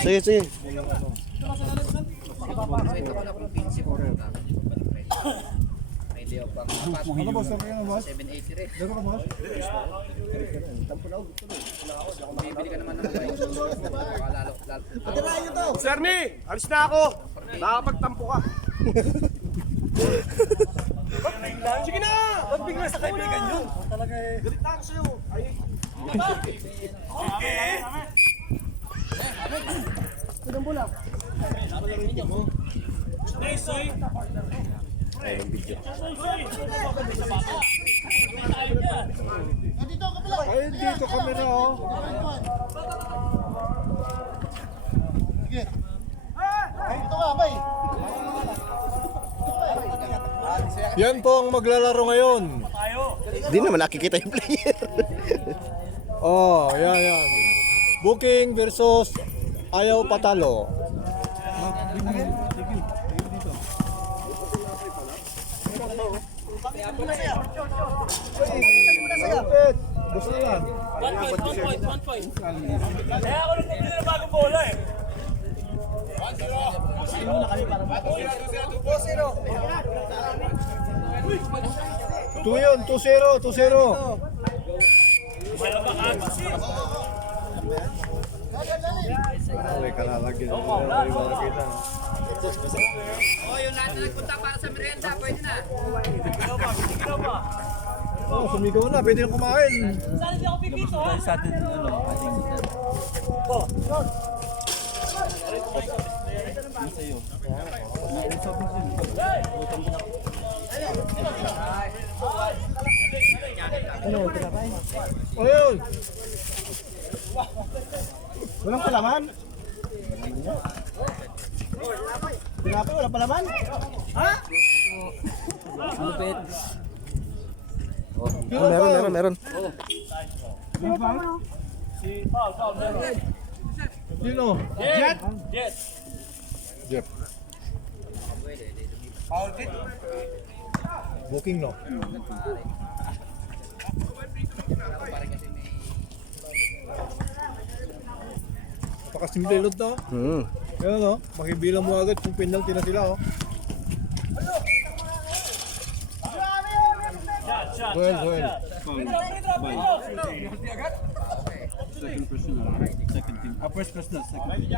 Sige, sige. Ano boss? Okay na boss? 780 rin. Dito ka boss? Bibili ka naman ng lalo. Serni, alis na ako. Nakapagtampo ka. Sige na! Ba't bigla sa kaibigan yun? Talaga eh. Galit na ako sa'yo. Ay. Okay. Ay, dito kami na oh. Sige. Ay, dito ka, bay. Yan po ang maglalaro ngayon. Hindi naman nakikita yung player. Oh, yan. Booking versus ayaw patalo. Malapit. Gusto yan. 1 point. Kaya ako nagpapili na bagong bola eh. 2 yun, 2-0. Wala ba agos eh? Ay, kalalagyan na kita. Oh, yung lahat na nagpunta para sa merienda, pwede na. Sigaw ba? Oh, sumigaw na, pwede na kumain. Saan siya ako pipito? Sa atin, Ayun. Walang palaman? Tinapay, walang palaman? Ha? Meron. Sino? Jet! Jeff. Booking no? Napakasimililod na. Kaya no, makibilang mo agad kung penalty na sila oh. Joel. Second personal, second team. First personal, second team.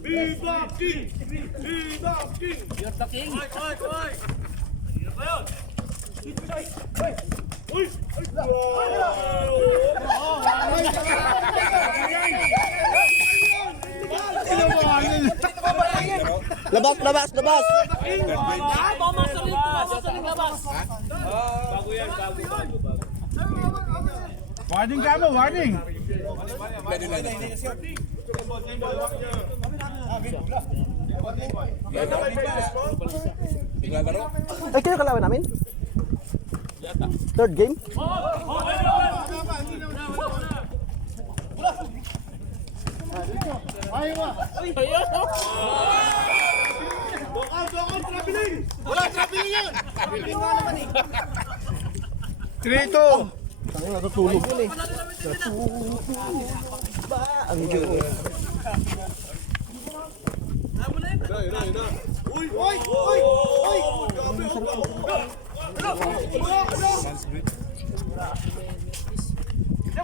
Viva King! Viva King! You're the king. Uy! Labas! Warning ka mo, warning! Ay, kayo kalaban namin? Third game? Wala traveling yun! 3-2! Ang natutulog yun eh. Ang Diyos. Uy!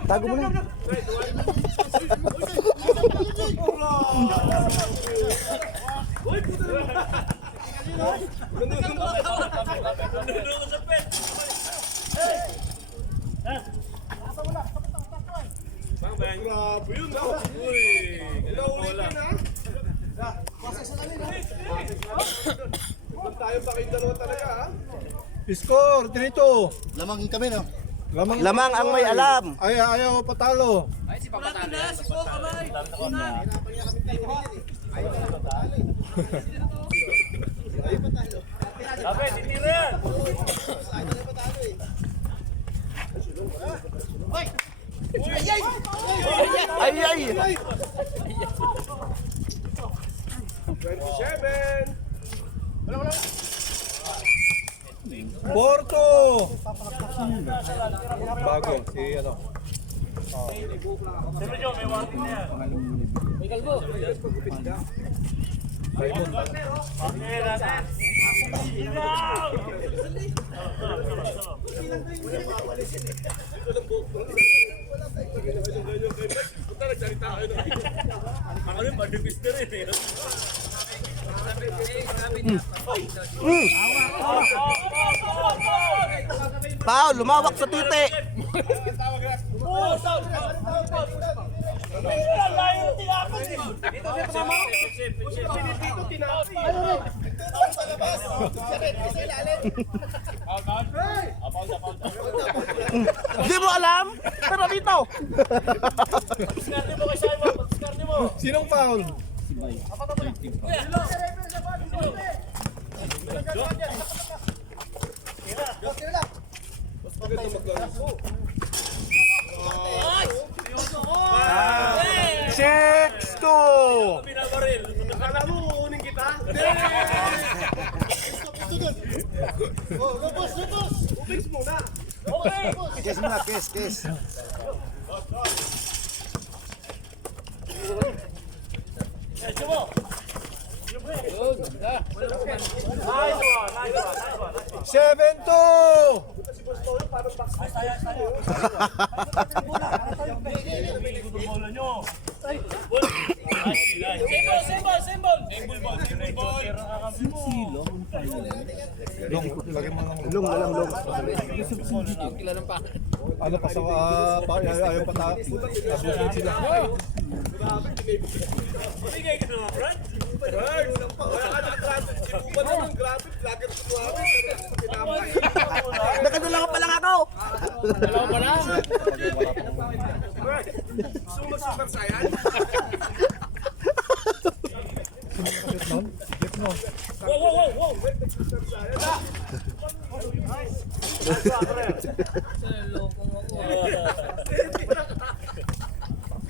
Tago mo na. Grabe yun, no? Uy! Ilang ulit yun, ha? Score, 3-2. Lamangin kami, no? Lamang, Lamang ang may alam. Ayaw patalo. Ay, si Papatalo. Dapat, titira yan. Ay, ay! Porto! Bago, si ano. Siyempre, Joe, may warning na yan. May kalbo. Raymond. Okay, natin. Ilaw! Ako rin, madipis na rin eh. Paul, lumawak sa titi. Layo ng tinapos eh. Hindi mo alam? Pero dito. Diskarte mo kay Simon. Diskarte mo. Sinong foul? Six two. Binabaril. Akala mo, uunin kita? Ubix muna. Okay. Kiss muna, kiss, kiss. Medyo mo. Nice one. 7-2. Bola nyo. Symbol. Long, lagyan mo ng Long, alam, long. ano pa sa ayaw pa abutin sila. Bigay ka naman, Brad. Nakadala ka pa lang ako. Super Saiyan? Wow.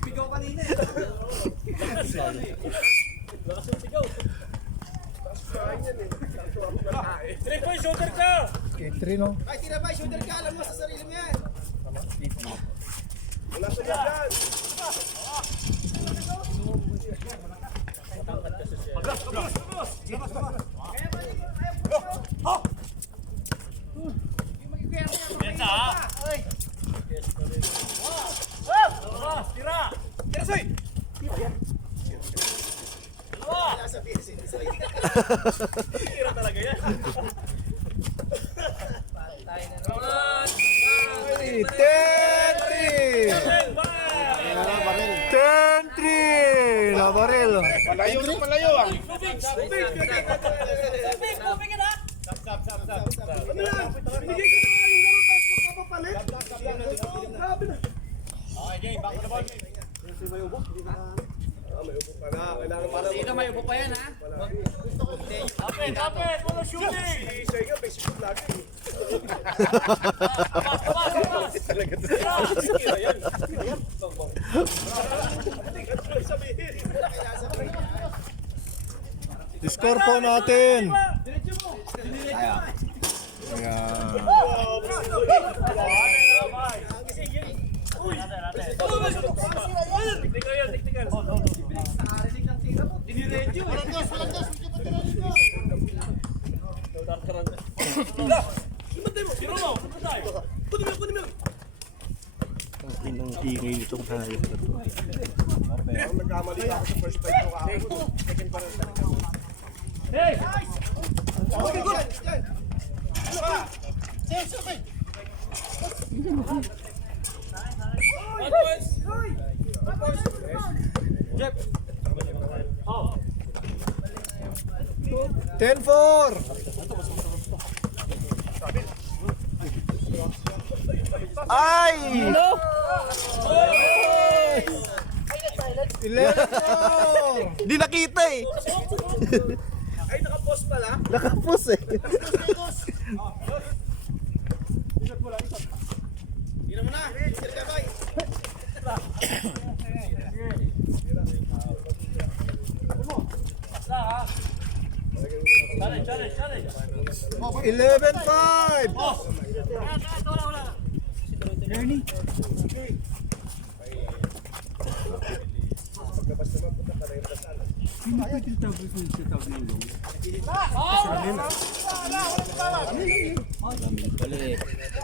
Bigaw kanina eh. Three point shooter ka. Okay, 3 no. Ay, tira ba? Shooter ka. Alam mo sa sarili mo yan. Wala sa yan. Yan sa ha. Tira. Tira, Soy! Tira talaga yan. 10-3. 10-3. Na baril. Palayo na palayo ah. Ano yan? Binigay ko na nga yung laro tapos magpapapalit. Grabe na. May upo pa na. Kailangan pa na. Sino may upo pa yan, ha? Tapet. Wala shooting. Si Isay nga, basic food lagi. Talaga to. Yan. Sabihin. Score po natin. Tiktikan. Ang ingay nitong hayop na to. Nagkamali ako sa first fight ko kahapon. Second pa rin. Hey! Okay, good. Yan. Ano ka? One points. Jeff. 10-4. Ay! 11-4! Di nakita eh. Ay, naka-post pala. Nakapos eh. Yun mo na. Sir Gabay. 11-5!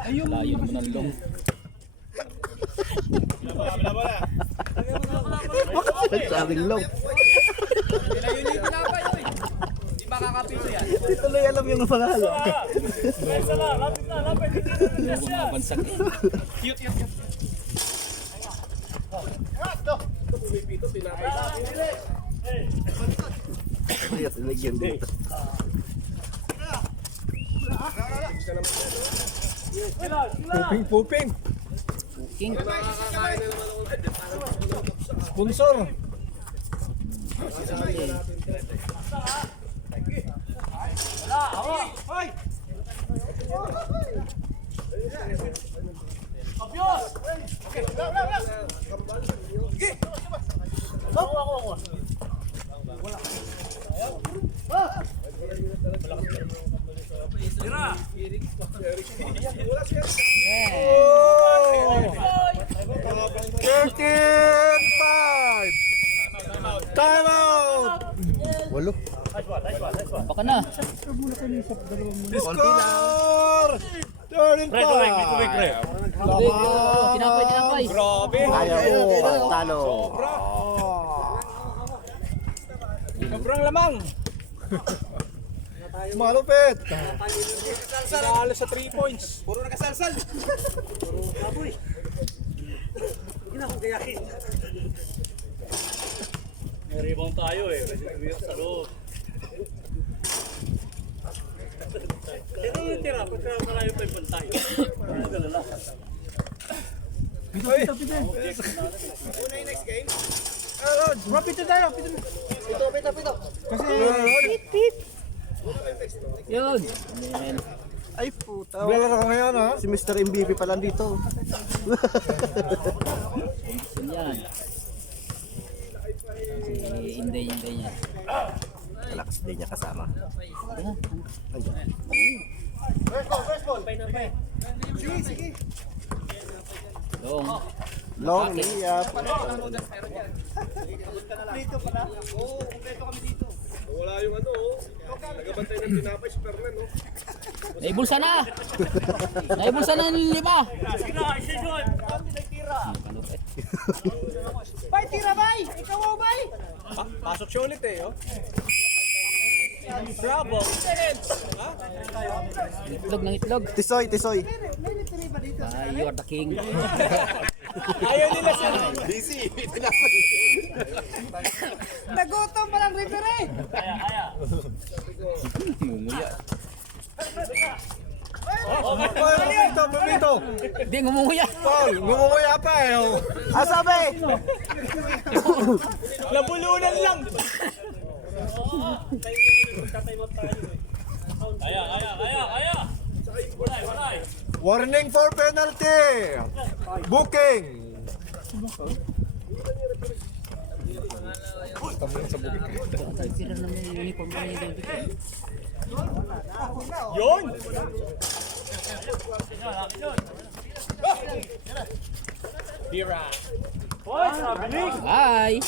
Ayun, layo naman ang long. Sabing long. Di ba kakapito yan? Hindi tuloy alam yung pangalan. Huwag mga bansak yan. Yes, lagyan dito. Puping! King. Sponsor! Oh! 13-5! Time out! Walo. Baka na. Score! 35! Tinapay. Ayaw ko. Talo. Sobrang lamang. Malupit! Salo sa 3 points. Puro nakasalsal. May rebound tayo eh. Sa loob. Ito yung tira. Pagka malayo pa yung pantay. Una yung next game. Rapid tayo! Pito. Yun. Ay puta. Maglalaro ka ngayon ha? Si Mr. MVP pala dito. Yun yan. Si Inday niya. Malakas din niya kasama. Long. Long, layup. Wala yung ano. Nagabantay ng tinapay si Fernan. Naibulsa na. Naibulsa na ng 5. Bay, tira bay! Ikaw mo bay! Pasok siya ulit eh. Oh. Bravo! Itlog ng itlog. Tisoy. You are the king. Ayaw nila siya. Nagutom pa lang referee. Ngumuya. Pumito! Hindi, ngumuya. Paul, gumukuya pa eh! oh. Asabi! Nabulunan lang! Kaya. Walay. Warning for penalty! Booking! Tira naman yung uniform na niya dito. Yun! Bira! Bye. Bye.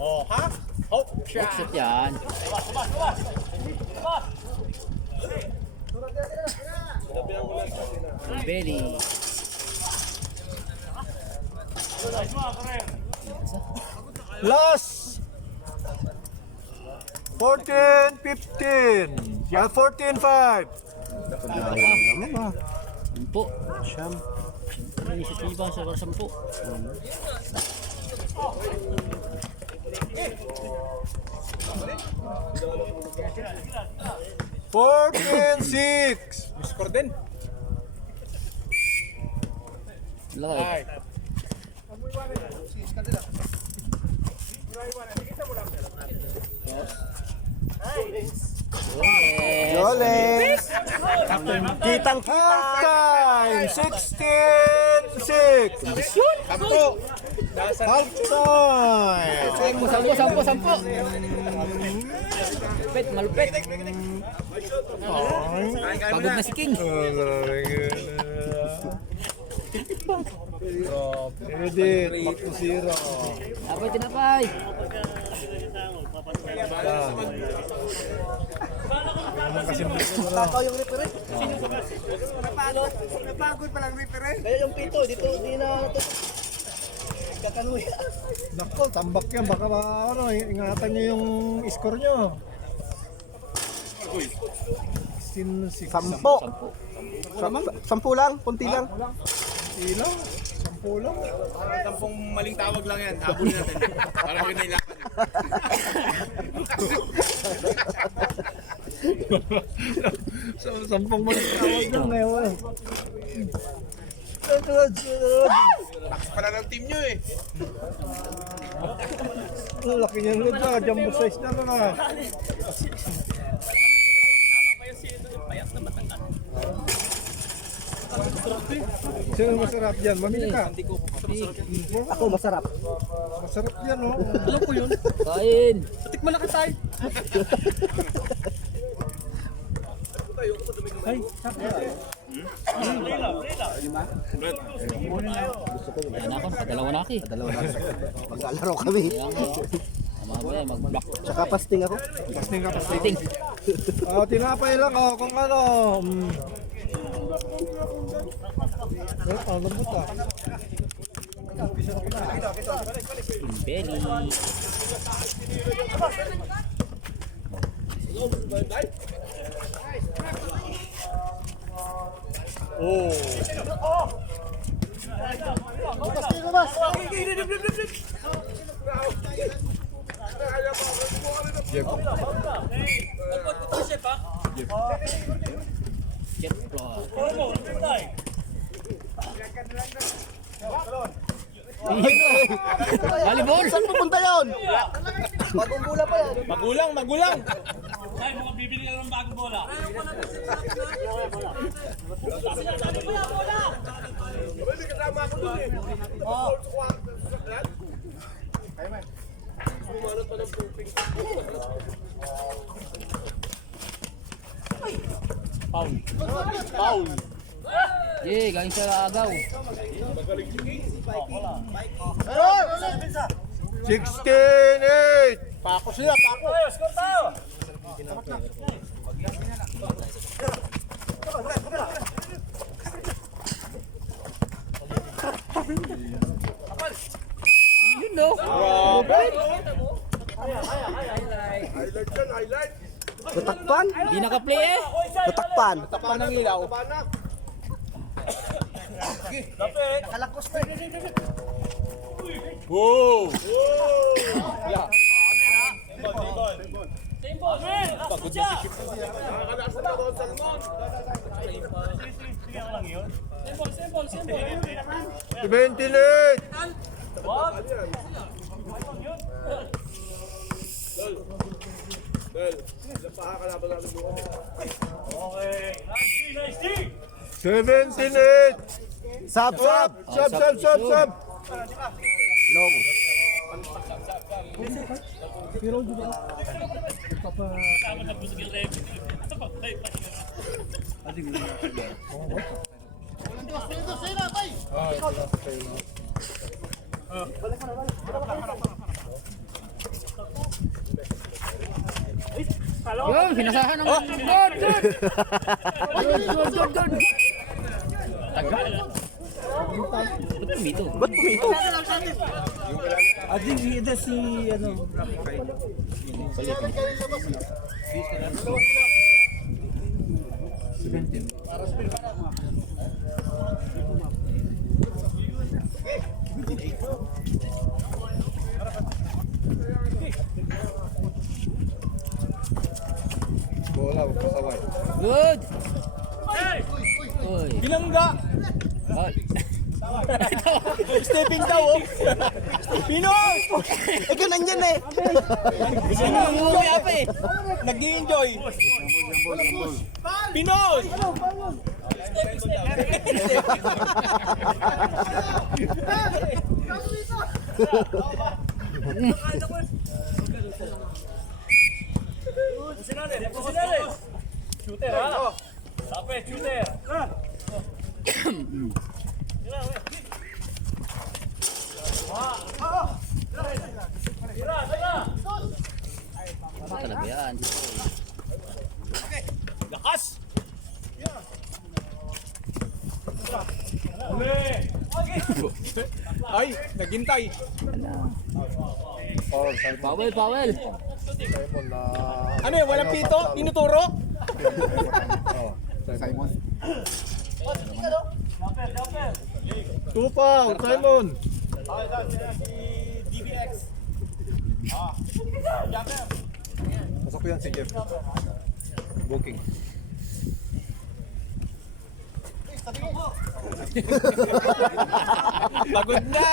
Oh, ha? Oh, Exit yan. Belly. Last! 14-15! 14-5! Ayaw naman ba? Yun po. Siyam. Inisiatiba sa 10. 14-6. Score din. Laki. Yoles! Kitang Half time! 16-6. Sampo. Half time. Sampo. Malupit. Pagod na si King. Edit, back to 0. Tinapay. Takaw yung referee. Napagod pa lang referee. Kaya yung pito, dito, di na ito. Kakanuya. Nako, tambak yan. Baka ano, ingatan nyo yung score nyo. 16-6. 10. 10 lang, kunti lang. Ilang? 10 lang. Tampong maling tawag lang yan. Habulin natin. Para makinailakan. Sampung magkakawag lang ngayon. Takas pala ng team nyo eh. Ang laki niyan rin na. Jumbo size na lang ah. Sino masarap yan? Mamili ka. Ako masarap. Masarap yan oh. Alam ko yun. Kain. Tikman na kita eh. Ayan ako, nakadalawa na ako eh. Maglalaro kami. Kaya nga, mamaya mag-block. Tsaka pasting ako. Pasting ka, pasting. Rating. Tinapay lang oh. Kung ano. Ang lambot ah. Belly. Jet floor. Volleyball. Saan pupunta yun? Bagong bola pa yan. Magulang. Ay, mga bibili ka ng bagong bola. Hindi kasama ako dun eh. Foul. Yeah, galing sa agaw. 16-8. Pako sila, pako. Score tayo. Yun no. Highlight. Natakpan? Hindi naka-play eh. Natakpan. Tapan ng ilaw. Kalakos na. Wow! Yeah. Pagod na si Chip. Symbol. 28. Okay. Nice. 17-8. Sab. Sub. Long. Yun, hinasahan ng good. Tagal. Ba't pumito? Ba't pumito? Ading ida si ano. Bola, pasaway. Good. Uy. Bilangga. Stepping daw, oh. Pinoy! Ikaw nandyan eh. Umuwi pa eh. Nag-i-enjoy. Pinoy! Shooter ha. Dapat shooter. Ano talaga yan? Lakas. Ay, naghintay. Foul, Simon. Powell, Powell. Simon na... Ano yun, walang pito? Tinuturo? Simon. 2 foul, Simon. Pasok ko yan si Jeff. Booking. Pagod na.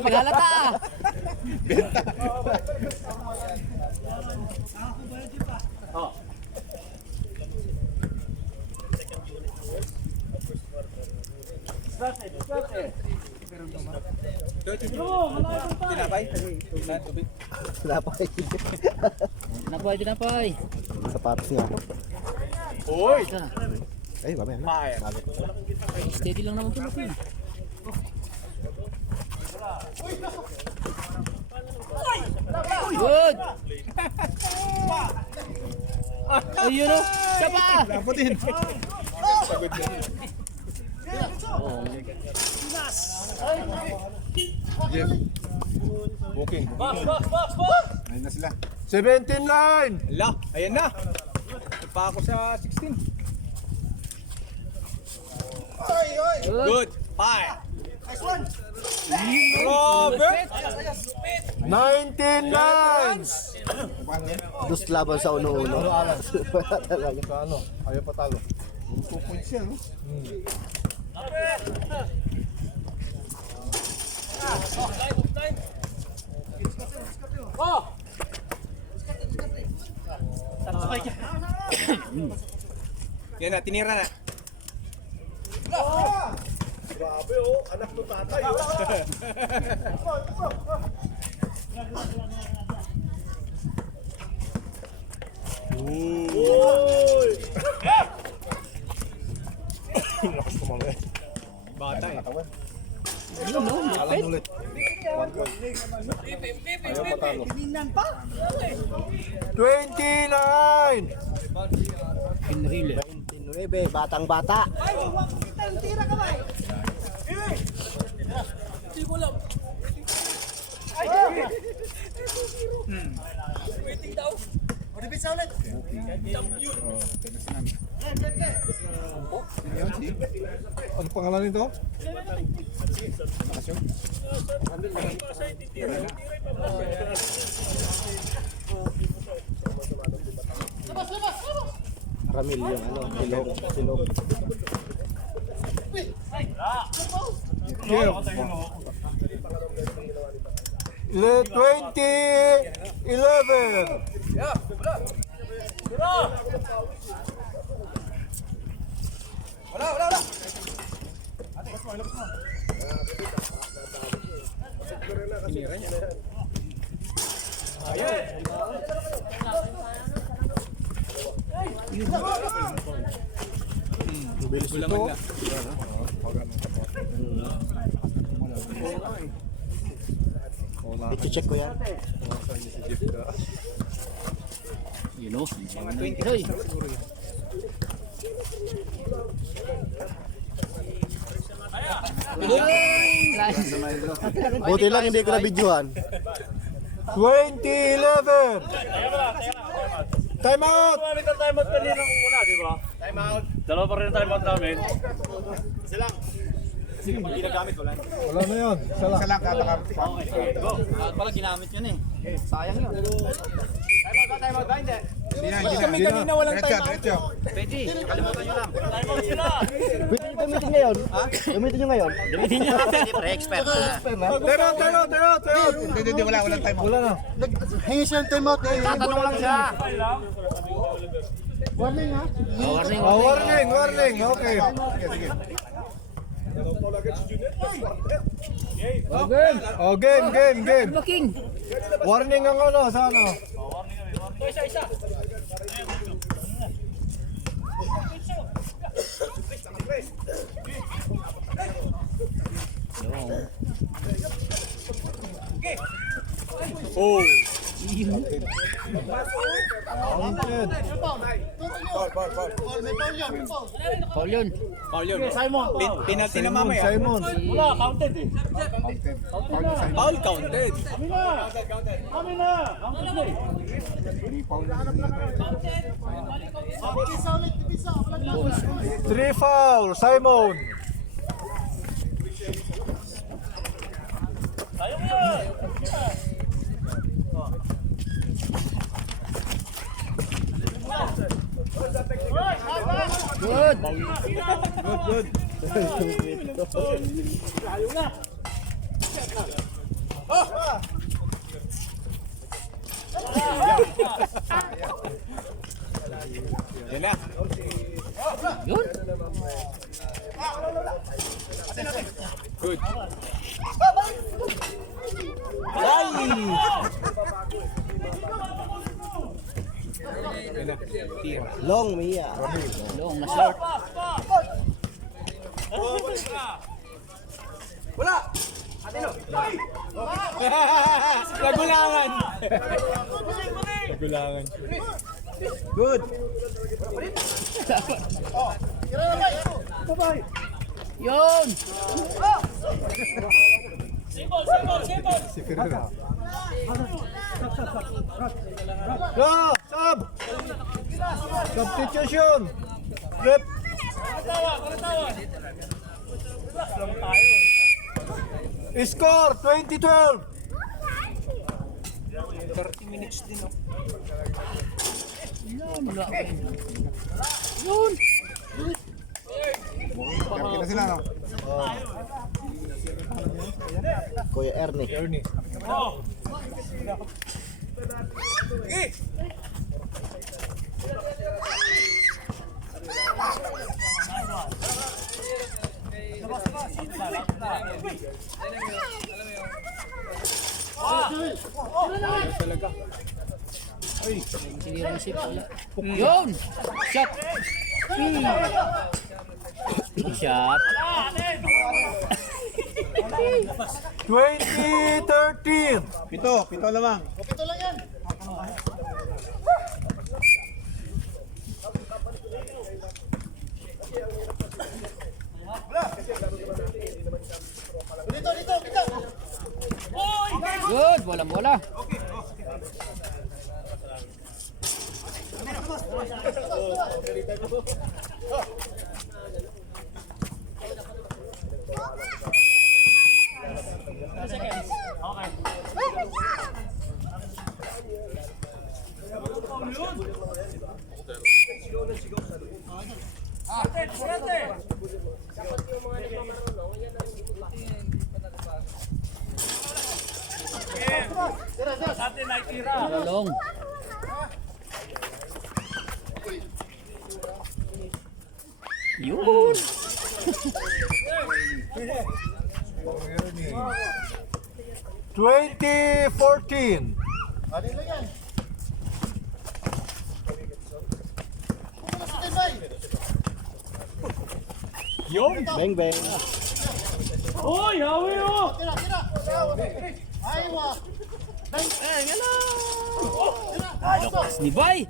Paghalata. Tinapay? Tubig. Tinapay, tinapay. Sapatos niya. Uy! Isa. Ay, mamaya na. Fire. Steady lang naman tulog eh. Good. Ayun o. Siya pa. Laputin. Jeff. Booking. Box. Ayun na sila. 17 line! Ala, ayan na. Pa ako sa 16. Good. Fire. Robert! 19 lines! Dus laban sa uno-uno. Wala talaga. Sa ano? Ayaw patalo. 2 points yan, no? Oh! Yan na, tinira na. Grabe, oh. Anak to tatay, oh. Lakas kumali. Bata eh. Alam ulit. 1 point. Ayaw patalo. 29! Pinrile. 29, batang-bata. Ano pangalan nito? Ramil yung ano, silog. Jeff. 20-11! Bilis Gulang ito. na. I-check ko yan. Yun o. Hoy. Buti lang hindi ko na-videohan. 20-11! Time out! Kami na time out kanina muna, di ba? Time out. Dalawa pa rin time out namin. Wala na yun. Isa lang. Pala ginamit yun eh. Kami kanina walang time out. Pwede, kalimutan nyo lang. Pwede nyo gamitin ngayon? Gamitin nyo ngayon? Gamitin nyo. Pwede, pre-expert. Tayo. Hindi, walang time out. Wala na. Hingi siya ng time out eh. Tatanong lang siya. Warning ha? Warning. Okay. Sige. Oh, game. Looking. Warning ang ano, sa ano? Isa. Counted. Paul yun. Penalty na mamaya. Simon. Wala, counted eh. Foul counted. Kami na. Counted eh. 3 foul, Simon. Ayun yan. Good. Yun. Long, Mia. Long na short. Nagulangan. Good. Yun. Simple. Si Ferreira. Go, sub. Substitution. Rep. Tawa. Score 2012. 30 minutes din oh. Yun. Kuya Ernie. Ernie. Sinira ni Sip. Yun. Shot. Shot. 2013. Pito lamang. Good. Bola. Ate naitira. Long. Yun. 2014. Bang, bang. Uy, hawi oh. Lakas ni Bay.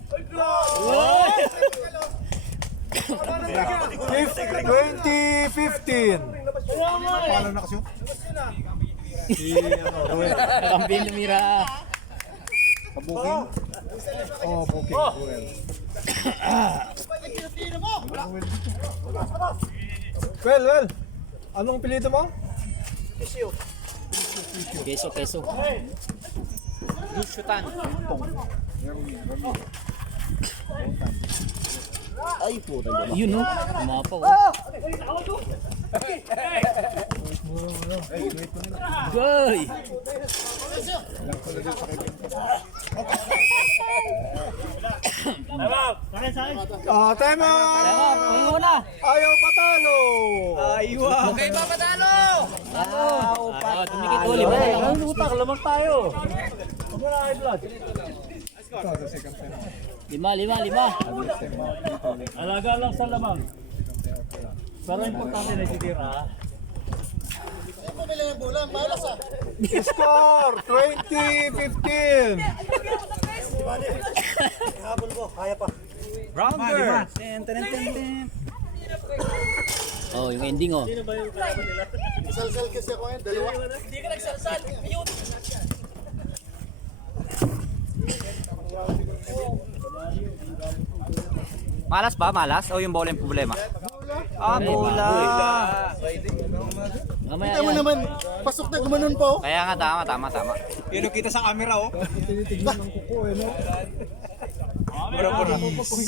2015. Paano nakashoot? Kampiyan lumira. Kabuking? Oh, booking. Well. Anong pilito mo? Keso, keso. Lushutan. Ay, puta ba? Yun no, umapaw. Oh. Goy! Ah, time out! Tama, na. Ayaw patalo! Aywa! Okay ba patalo? Ah, tumikit ulit. Ang utak, lamang tayo. Lima. Alaga lang sa lamang. Pero importante na ititira. Score 20-15! Rounder! Oh, yung ending oh. Malas ba? Malas? O yung bola yung problema? Ah, bola. Mamaya Kita mo yan. naman, pasok na gumanon pa oh. Kaya nga, tama. Pero kita sa camera, oh. Tinitignan ng kuko eh, no? Pura.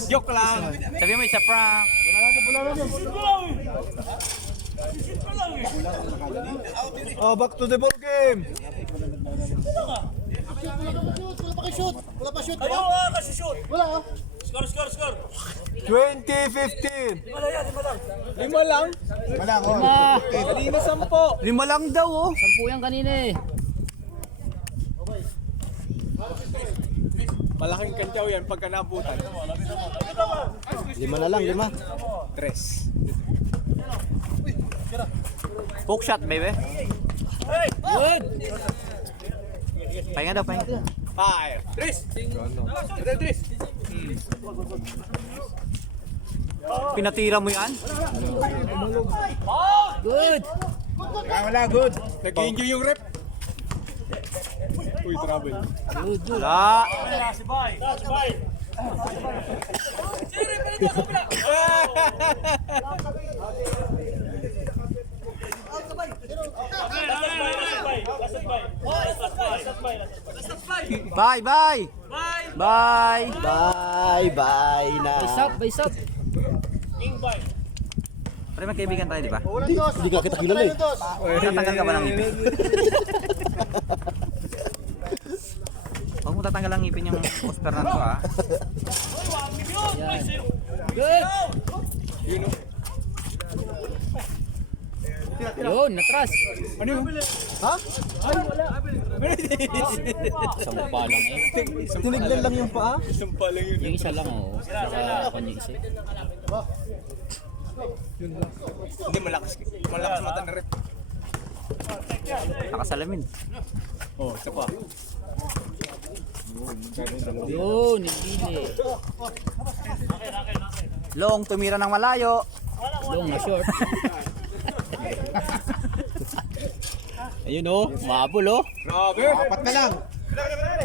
Joke lang. Sabi mo, it's a prank. Oh, back to the ball game! Wala pa shoot. Ayaw kasi shoot. Wala ah. Score. 20-15! Lima lang. Wala ako. Kanina 10. 5 lang daw, oh. 10 yan kanina eh. Malaking kantyaw yan pagka nabutan. 5 na lang, 5. 3. Hook shot, baby. Good! Pahinga daw. 5. 3. Pinatira mo yan? Good! Wala, good. Nag-enjoy yung rep. Uy, trouble. Wala. Bye. Bye na. Base up. Pre, magkaibigan tayo, di ba? Hindi ka kita kilala eh. Tatanggal ka ba ng ngipin? Huwag mo tatanggal ang ngipin yung poster na to, ah. Yan. Good! Yun, natras. Ano yun? Sampa lang eh. Tinignan lang yung paa. Sumpa lang yun. Yung isa lang oh. Saka kanya isa. Hindi, malakas mata na rep. Nakasalamin. Oh, isa pa. Yun, hindi. Long, tumira ng malayo. Long na short. Ayun oh, mabul oh. Grabe. 4 na lang.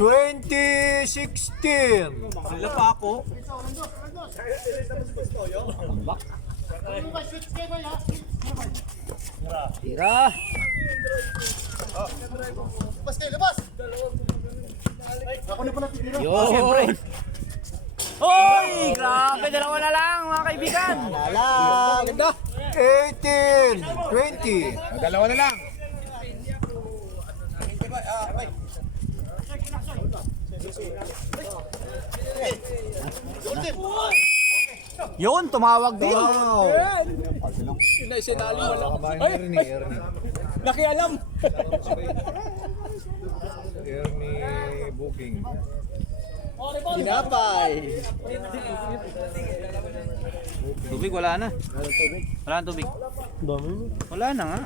20-16! Sila pa ako. Ambak. Tira. Labas kayo, labas! Ako na pa natitira. Yun. Siyempre. Hoy! Grabe, dalawa na lang, mga kaibigan. Alam! 18-20! Dalawa na lang. Yun, tumawag din. Wow! Sinali mo lang. Ernie. Nakialam. Ernie booking. Ginapay! Tubig, wala na. Wala na tubig. Wala na nga.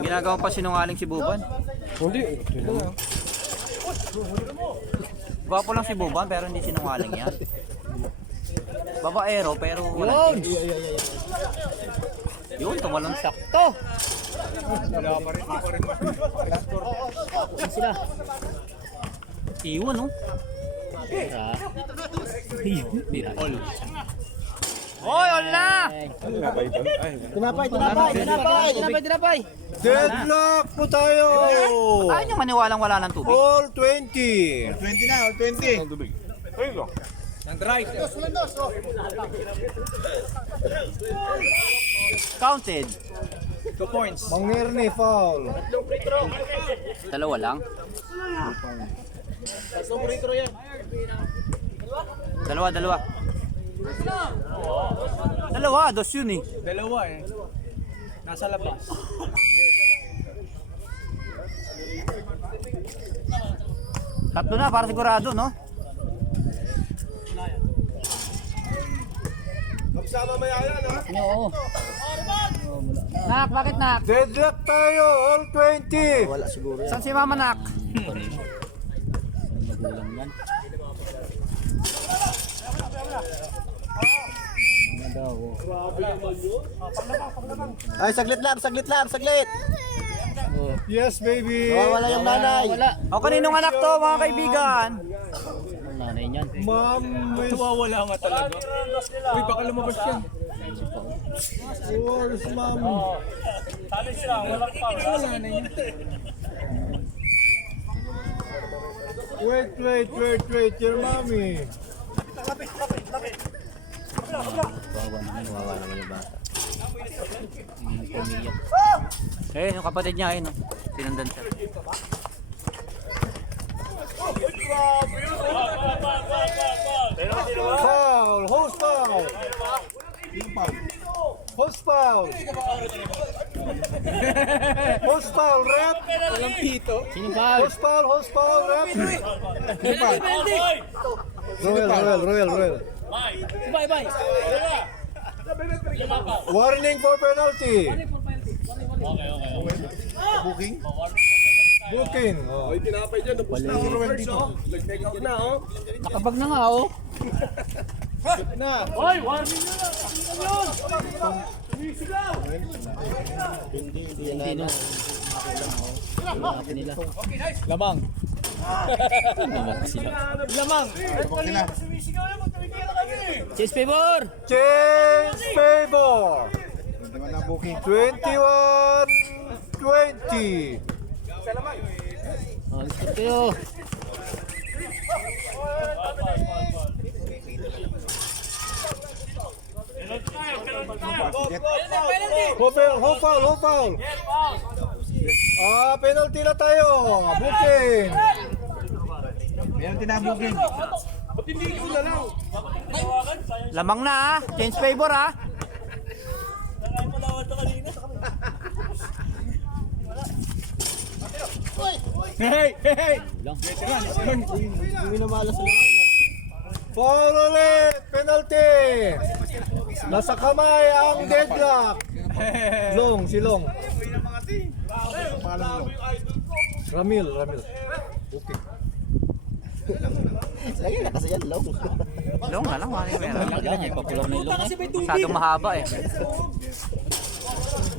Ginagawa pa sinungaling si Buban. Gwapo lang si Buban pero hindi sinungaling yan. Babaero pero wala. Yun. Yun, tumalon sa. Sakto. Wala pa rin. Yan sila. Iwan, no? Tira. Yun, tira. All. Hoy, all na! Tinapay. Deadlock po tayo! Ayaw nyo maniwalang wala ng tubig. All 20! 20 na, all 20. Counted. 2 points. Mangirni, foul. Dalawa lang. Dalawa. Dalawa, dos yun eh. Dalawa eh. Nasa labas. Tatlo na, para sigurado, no? Magsama maya yan, ha? Oo. Nak, bakit nak? Deadlock tayo, all 20! Wala siguro yan. Saan si Mama nak? Ay, saglit lang. Yes, baby! Wala yung nanay. O kaninong anak to, mga kaibigan? Ma'am, miss. Wala nga talaga. Uy, baka lumabas yan. Where's ma'am? Wait, your mommy. Eh, yung kapatid niya, ayun, no? Tinandan siya. Foul! Host foul! Host foul! Host foul, rep! Host foul, rep! Royal. Warning for penalty. Booking. Oh. Ay, tinapay dyan. Tapos na ako reverse, oh. Nag-take out na, oh. Nakabag na nga, oh. Hoy, warning nyo na! Yun! Sumisigaw! Lamang. Sumisigaw na, magkabigyan na kami! Chase favor! Change favor. 21-20. Kayo. Hold foul. Penalty na tayo. Booking. Ba't hindi ko na lang? Lamang na, ah. Change favor, ah. Hey! Foul ulit. Penalty. Nasa kamay ang deadlock. Si Long. Ramil. Okay. Lagi na kasi yan, long. Long na lang, mga meron. Masyadong mahaba, eh.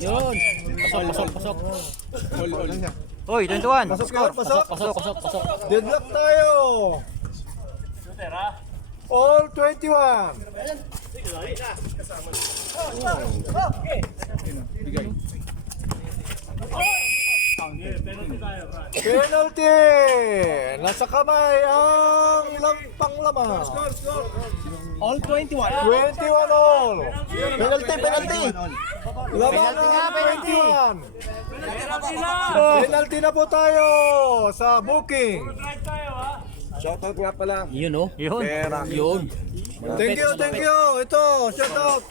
Yun. Pasok. Hoy, 21. Pasok. Deadlock tayo. All 21. Penalty. Nasa kamay ang panglamas. All 21. 21 all. Penalty. Laban ang 21. Penalty na po tayo sa booking. Shoutout nga pala. Yun. Thank you. Ito, shout out.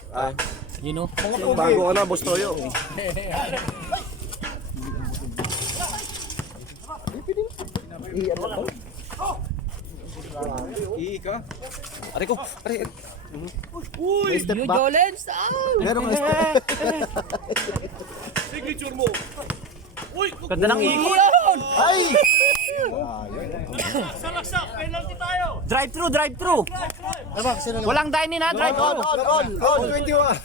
Mga pugi. Bago ka na, Boss Toyo. Ari ko. May step back. Merong step. Signature mo. Uy! Ganda ng ikot. Ay! Salaksak! Penalty tayo! Drive-thru. Walang dine-in, ha? Drive-thru. All 21.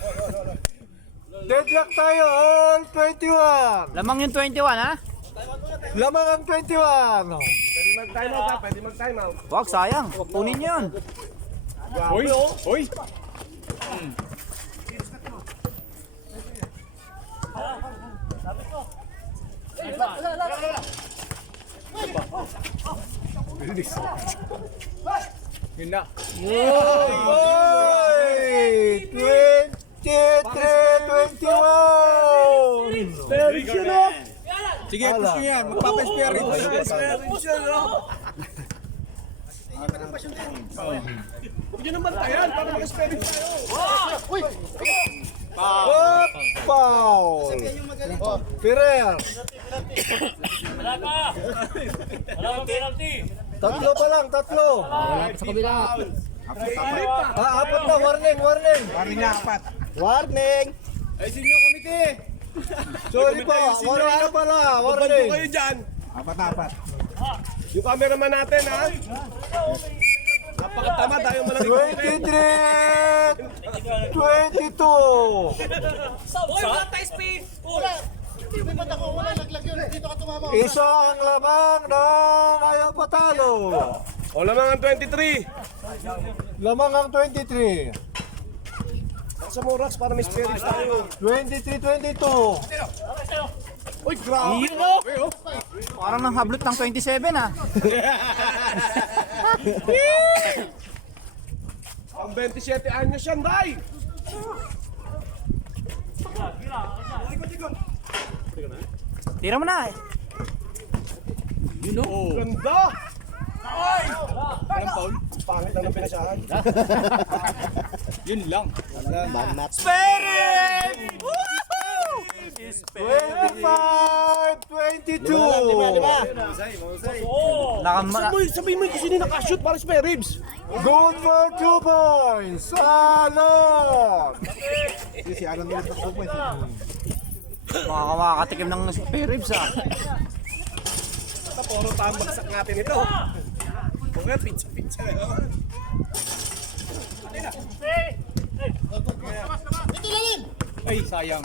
Deadlock tayo, all 21. Lamang yung 21, ha? Lamang ang 21. Pwede mag-time out, ha? Pwede mag-time out. Wag, sayang. Kunin yun. Hoy! Yun na. Oy! 23-21! Sige, push nyo yan. Magpapa-spare rin. Huwag nyo naman tayan para mag-experience tayo. Foul! Ferrer! Wala pa! Wala pa penalty! Tatlo pa lang, tatlo! Apat na, warning! Pari na, apat. Warning! Ay, senior committee. Sorry po, wala na pala, Bando warning! kayo dyan. Apat. Yung cameraman natin, ha? Napakatama tayo malang 23-22! Uy, wala tayo speed! Isa ang lamang ng ayaw patalo. O lamang ang 23. Lamang ang 23. Sa Morax para may experience tayo. 23-22. Uy, grabe. Parang nang hablot ng 27 ah. Ang 27 anyos yan, Day. Tira mo na eh. Ganda. Walang foul. Pangit lang ng pinasyahan. Yun lang. Spirit! 25-22. Sabihin mo yung kasi nakashoot para spare ribs. Good for 2 points. Salon. Si Alan nila sa points. Makakatikim ng spare ribs ah. Sa puro tambagsak natin ito. Kaya pizza. Ay, sayang.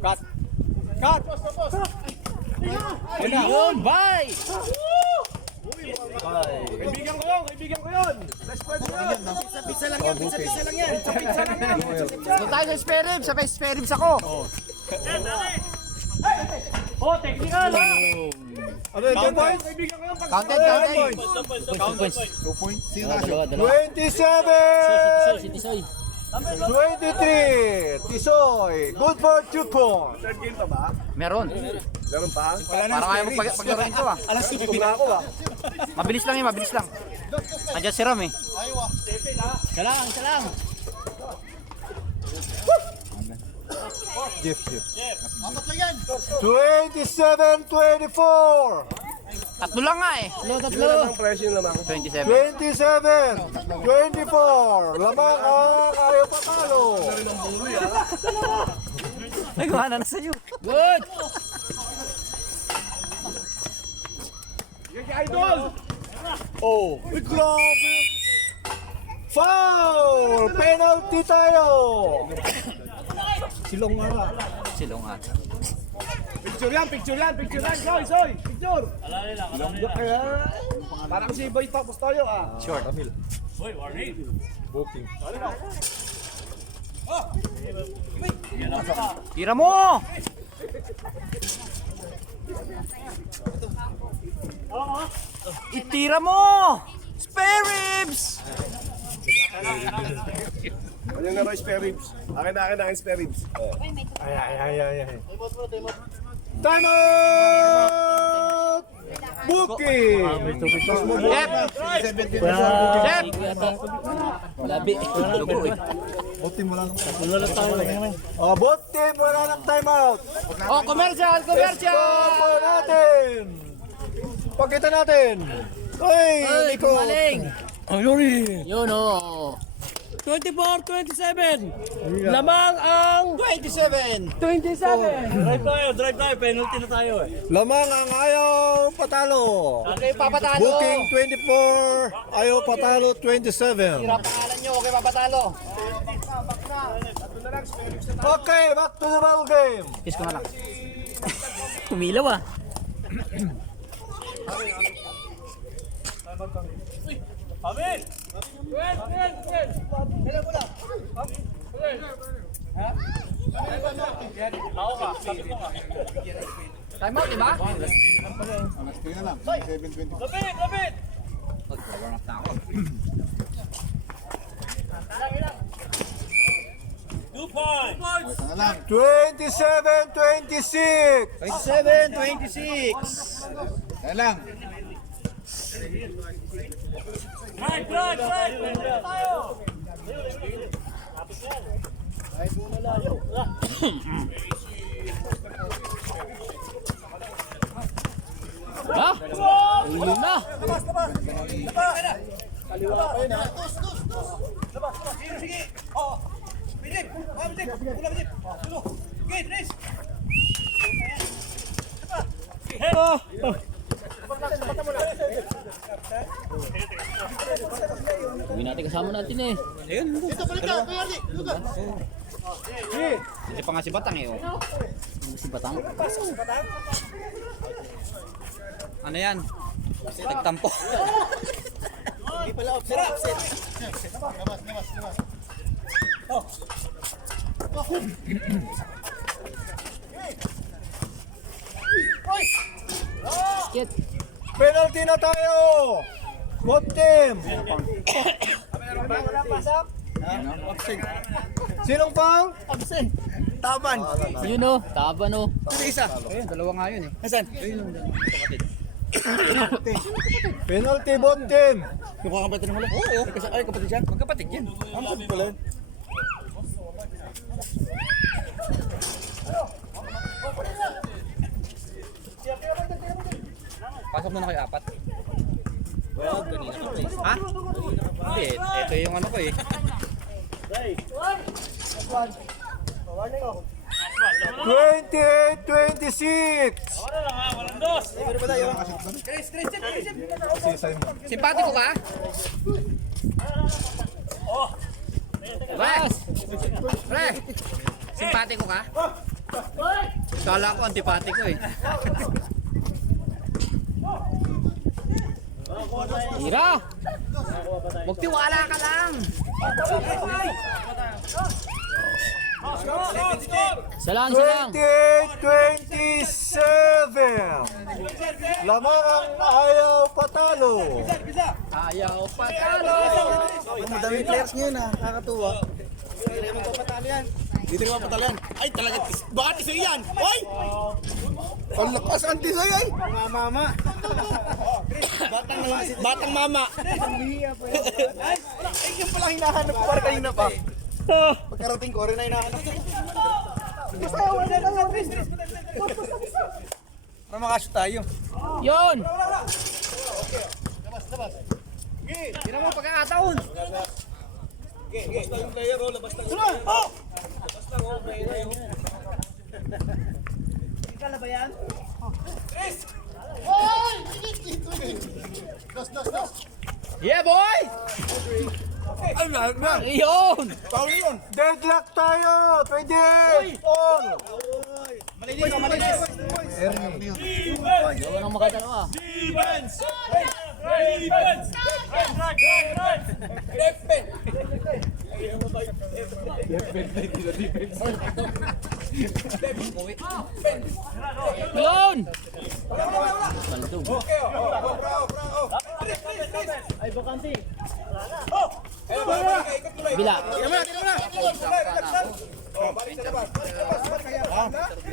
Cut. Ayun, bye! Kaibigan ko yun. Best friend ko yun. Pizza lang yan. Doon tayo sa spare ribs, sa spare ribs ako. Oh, technical! Ano yung 2 points? Kaibigan ko yun. Counted. 2 points. Sino na? 27-23. Tisoy. Good for 2 points. Third game pa ba? Meron. Meron pa? Parang ayaw mo paglaruin ko ah. Alas 5 na ako ah. Mabilis lang. Andiyan si Ram eh. Isa lang. Gift. 27-24. Tatlo lang nga eh. Lamang presyo lamang. 27. 27-24. Lamang ang ayaw patalo. Nagawa na sa'yo. Good! Idol! Uy, grabe. Foul! Penalty tayo. Silong ata. Picture yan. Soy. Picture. Kaya, para kasi iba tapos tayo ah. Short. Uy, warning! Tira mo! Itira mo! Spare ribs! Ano na rin spare ribs? Akin spare ribs. Ay. Time out! Booking! Jep! Jep! Labi. Dugo eh. Both team wala ng time out. Oh, commercial! Popo natin! Pakita natin! Uy, Nico! Yun oh. 24-27! Lamang ang 27! Drive tayo, penalty na tayo eh. Lamang ang ayaw patalo. Okay, papatalo! Booking 24, ayaw patalo 27. Pangalan nyo, okay, papatalo! Okay, back to the ball game. Kiss ko na lang. Kumilaw ah. Amin! Time out, diba? Lapit, lapit! Warm up na ako. 2 points! 27-26. 27-26. Right, right, right! Tayo! Ha? Ulo na! Sige. Oh. Bidip. Oh, bidip. Pula bidip. Tulo. Okay, Tris. Uwi natin kasama natin eh. Ayun. Dito pala ka, Kuya Ardi. Luka. Hindi pa nga si Batang eh. Oh. Si Batang? Ano yan? Nagtampo. Hindi pala offset, offset. Labas. Shit. Penalty na tayo. Both team. Sinong pang? Absent. Taban. Yun o. Taban o. Isa. Ayun, dalawa nga yun eh. Asan? Penalty both team. Yung kakapatid ng ulo? Oo. Ay, kapatid siya? Magkapatid yan. Amsad pala yun. Pasok mo na kayo apat. Ha? Hindi, ito yung ano ko eh. 28-26. Wala lang ha, walang dos! Simpatiko ka? Oh! Bas! Pre! Simpatiko ka? Kala ko antipatiko eh. Hira! Magtiwala ka lang! Salang, salang! 28-27. Lamang ayaw patalo. Ayaw patalo! Madaming players ngayon ha. Nakakatuwa. Hindi mo papatalo yan. Dito mo papatalo yan. Ay, talaga. Baka tisoy yan. Hoy! Ang lakas ang tisoy ay. Mga mama. Batang mama. Ay, yung pala hinahanap ko para kanina pa. Pagkarating ko rin na hinahanap ko. Para makashoot tayo. Yun! Tira mo pagkakataon. Basta yung player o, labas lang yung player. Basta yung player. Ika na ba yan? Yeah, boy! Ay, na. Yun! Paul yun. Deadlock tayo. 28 all. Malinis ka, malinis. Gawa ng makatalo ah. Defense! Defense! Right, right, right! Yun! Ay, bakante. Bila. Tira mo na.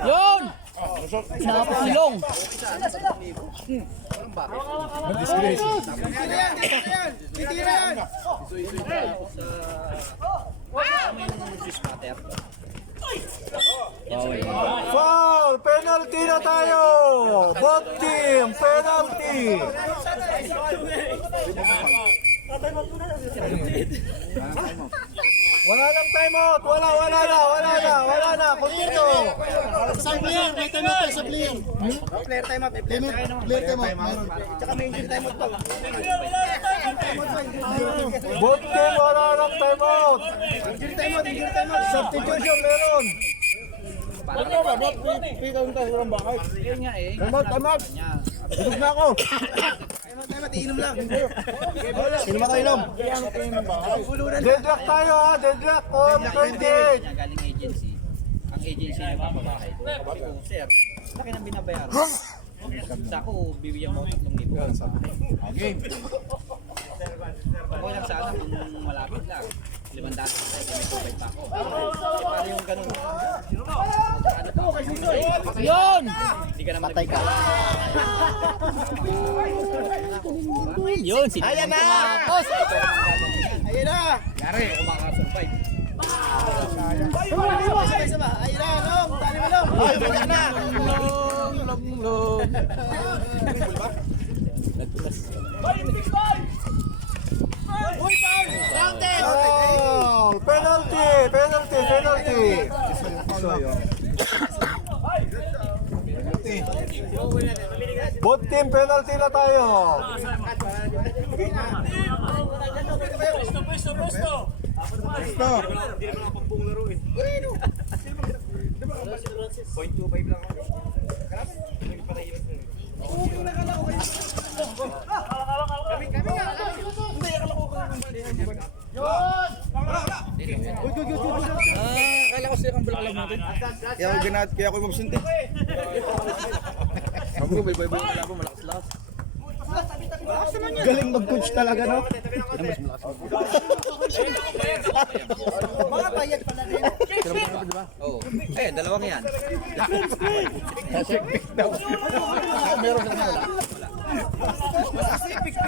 Yun! Napakilong! Titira yan. Foul. Penalty na tayo. Both team. Penalty. Wala nang timeout. Wala na. Kuntito. Sa player, may time out tayo sa player. Player time up. Player time out. Tsaka may engine time up to. Both team wala nang timeout. Engine time up. Substitution meron. Yun nga eh. Timeout. Tulog na ako. Time out, iinom lang. Wala. Inom tayo, inom. Deadlock tayo ha, deadlock. All 28. Galing agency. Ang agency na papabahay. Sabi ko, sir, laki ng binabayaran. Sa ako, bibigyan mo 3,000. Okay. Okay lang sana kung malapit lang. 500 na may tubig pa ako. Paano yung ganun? Yun! Hindi ka naman patay ka. Yun, si Ayan na! Ayan na! Yari, ako makakasurvive. Ayan na, Long! Tali mo, Long! Ay, balik na! Oh, penalty, penalty, penalty. Both team penalty na tayo. Kaya ako mabsente. Galing mag-coach talaga, no? Mga bayad pala din. Oo. Eh, dalawang yan. Meron sa kanila.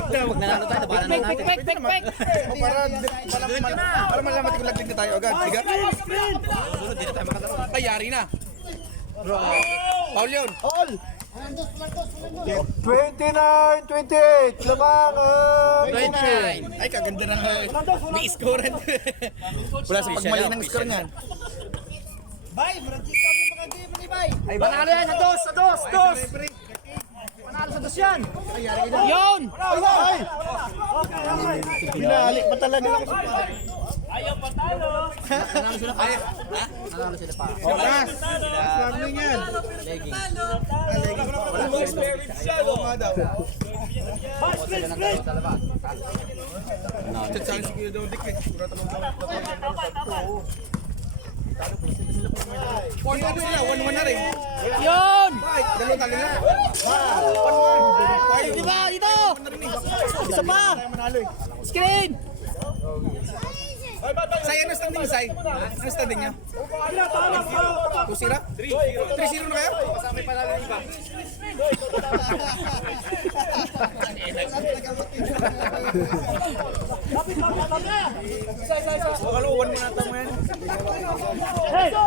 Pag nanalo tayo, nabahala na natin. Para malaman ko laglig na tayo agad. Tiga. Sunod, di na tayo makalaro. Ay, yari na. Paul yun. All. 29-28. Lamang ang 29. Ay, kaganda ng may score. Wala sa pagmali ng score niyan. Bay, Francisco, maganda yung manibay. Ay, panalo yan. Sa dos. Panalo sa dos yan. Yun! Ay! Binali pa talaga lang. Ayaw patalo. Nanalo sila pa. Nanalo sila pa. Oras. Farming yan. Oo nga daw. Saan si Kuya Dodik eh. Sigurado mo daw. 1-1 sila. 1-1 na rin. Yun! Ay, dalawang tali na. 1-1. Ay, Di ba? Dito! Isa pa! Screen! Say, ano standing, Say? Ano standing niya? 2-0? 3-0 na kayo? Kasama pa namin iba. Wala, 1 na ata mo yan.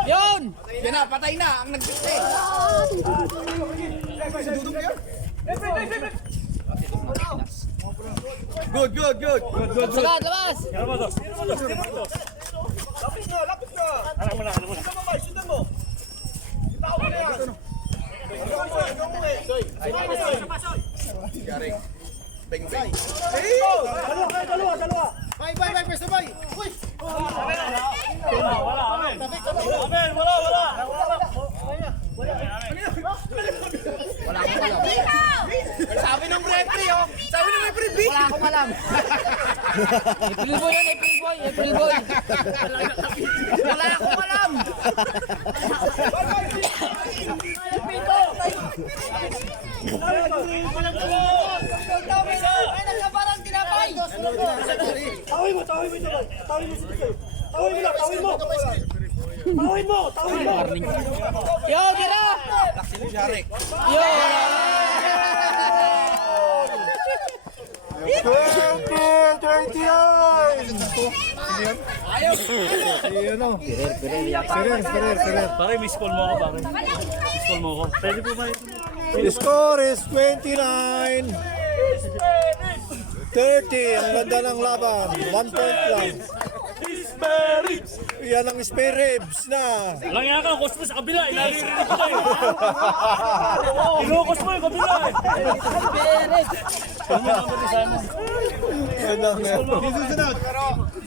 Yun! Yan na, patay na. Ang nag-siste. Si Dudong kayo? Good. Sagad, labas! Garing. Beng. Dalawa. Bye, pwesto bye. Uy! Sabi ng referee, oh. Sabi ng referee, B. Wala akong alam. April boy yan, April boy. Wala akong alam. Ay, nagkabarang tinapay! Tawin mo. Yo, tira! Jare. Yo! 20-29. Ayun o. Serer. Pare, miss call mo ako, pare. Miss call mo ako. Pwede po ba ito? The score is 29. 30. Ang ganda ng laban. 1 point lang. Yan ang spare ribs na. Walang nga ka, kusmo sa kabila. Naririnig ko eh. Inukos mo yung kabila eh. Kami naman ni Simon.